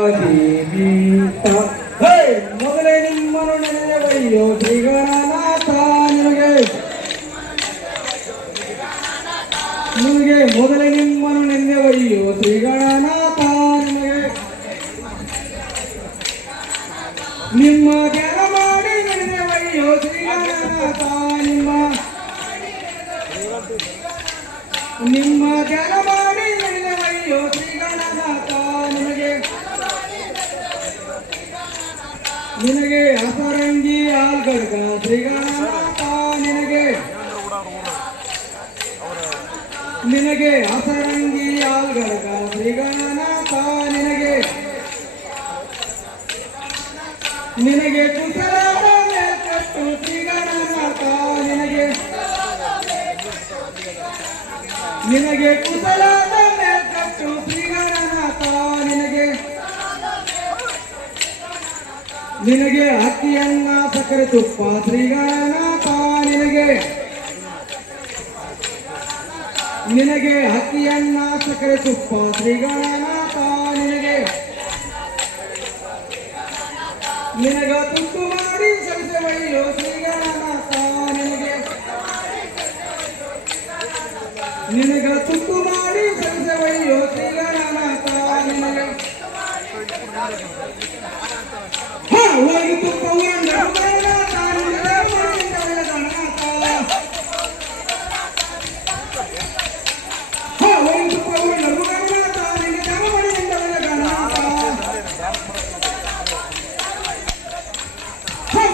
ಮೊದಲೇ ನಿಮ್ಮನು ನೆನೆಯೋ ಶ್ರೀಗಣನಾಥ ನಿಮಗೆ ನಿಮಗೆ ಮೊದಲೇ ನಿಮ್ಮನು ನೆನೆಯೋ ಶ್ರೀಗಣನಾಥ ನಿಮಗೆ ನಿಮ್ಮ ಕೆಲ ಮಾಡಿ ನೆನೆಯೋ ಶ್ರೀಗಣನಾಥ ನಿನಗೆ ಅಪರಂಗಿ ಆಲ್ಗಡ್ಗ ಶ್ರೀಗಣನಾಥ ನಿನಗೆ ನಿನಗೆ ಅಪರಂಗಿ ಆಲ್ಗಡ್ಗ ಶ್ರೀಗಣನಾಥ ನಿನಗೆ ನಿನಗೆ ಕುಸಲಾದ ಕಟ್ಟು ಶ್ರೀಗಣನಾಥ ನಿನಗೆ ನಿನಗೆ ಕುಸಲಾದ ಕಟ್ಟು ಶ್ರೀ నినెగే హతియన్న సకరేతు పాత్రిగన తా నినెగే నినెగే హతియన్న సకరేతు పాత్రిగన తా నినెగే నినెగ తుక్కుమాడి కరిసేవై యోతిగన తా నినెగే నినెగ తుక్కుమాడి కరిసేవై యోతిగన తా నినెగే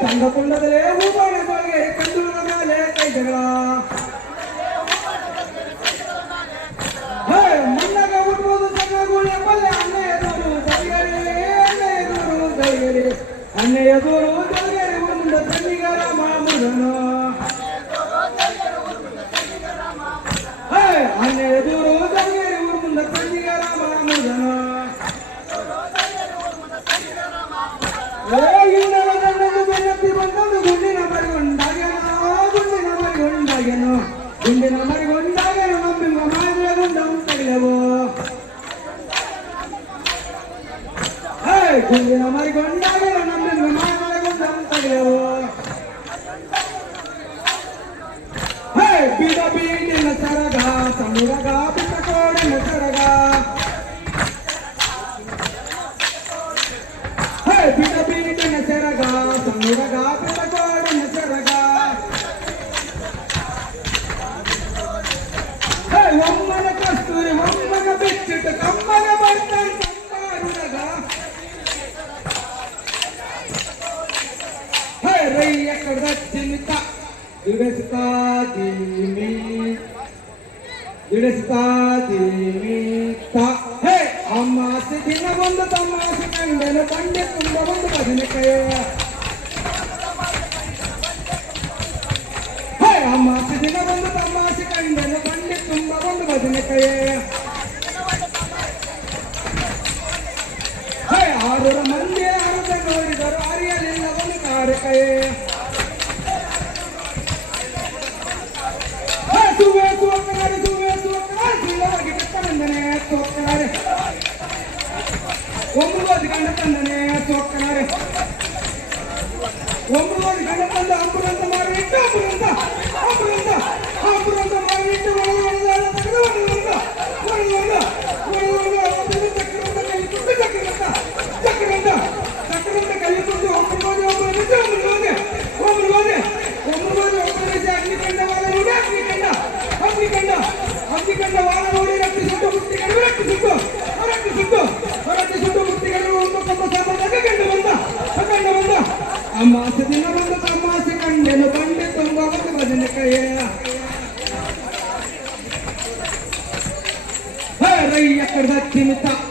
ತನ್ನ ಕುಂಡದಲ್ಲೇ ಹೂಬಾಣ ಬಾಗೆ ಕಂದುಳದ ಮೇಲೆ ಕೈ ಜಗಳ ಮಣ್ಣಗ ಉಡ್ಬೋದು ಜಗಳಗೂಳಿ ಬಲ್ಲೆ ಅನ್ನ ಎದುರು ಜಗಳೇ ಅನ್ನ ಎದುರು ಜಗಳೇ ಅನ್ನ ಎದುರು ಜಗಳೇ ಉಡುಮುಂಡ ತನ್ನಿಗರ ಮಾಮುದನ ಅನ್ನ ಎದುರು ಜಗಳೇ ಉಡುಮುಂಡ ತನ್ನಿಗರ ಮಾಮುದನ ಏ ಇಲ್ಲ సరగా సమురగా పిట్టకోడిన సరగా పిట పీటిన సరగా సమురగా పిట్టకోడిన సరగా ఒమ్మన కస్తూరి ఒమ్మన బిచ్చిట కమ్మన బంధం रही है कड़वा चिमका दुड़स्ता धीमी दुड़स्ता धीमी ता हे ಅಮ್ಮಾಸ ದಿನ ಒಂದು ತಮ್ಮಾಸ ಕಂಡನ ಬಂಡೆ ತುಂಬ ಒಂದು ಭಜನಕಯ ಹೇ ಅಮ್ಮಾಸ ದಿನ ಒಂದು ತಮ್ಮಾಸ ಕಂಡನ ಬಂಡೆ ತುಂಬ ಒಂದು ಭಜನಕಯ ಹೇ ಆರುರ ಮಂದಿ ಅರದ ನೋಡಿದರು ಅರಿಯಲಿಲ್ಲ ಒಂದು ಕಾರ್ಯಕಯೇ ஒன்பது கண்ட தந்தனே சொக்கனாரு ஒன்பது கண்ட தந்த அம்புரந்த மாறி விட்டு அம்புரந்த அம்புரந்த அம்புரந்த மாறி விட்டு சக்கரந்த கை கொண்டு ஒன்பது ஒன்பது ஒன்பது ஒன்பது Hey, I'm